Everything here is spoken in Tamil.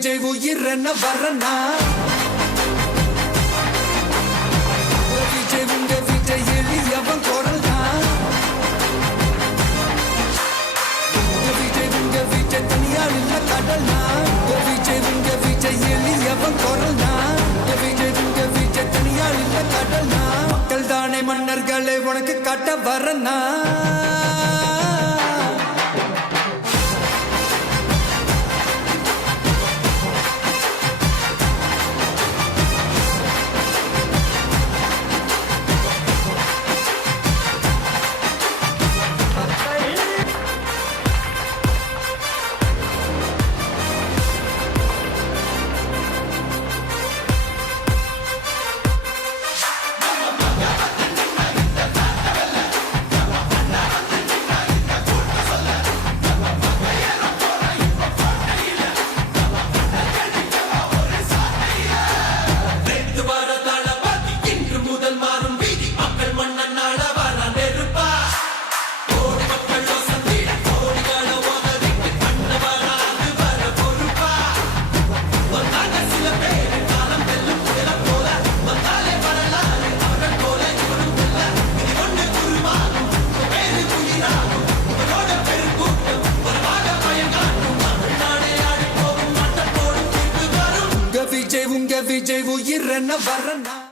விஜய் உயிர் என்ன வரனா விஜய் உங்க விஜய் எளியவன் குரல் தான் விஜய் உங்க விஜய் தனியார் இல்ல கடல்னா விஜய் உங்க விஜய் எளியவன் குரல் தான் விஜய் உங்க விஜய் தனியார் இல்ல கடல்னா மக்கள் தானே மன்னர்களை உனக்கு காட்ட வரனா விஜய் உங்க விஜய் உயிர் என்ன வரனா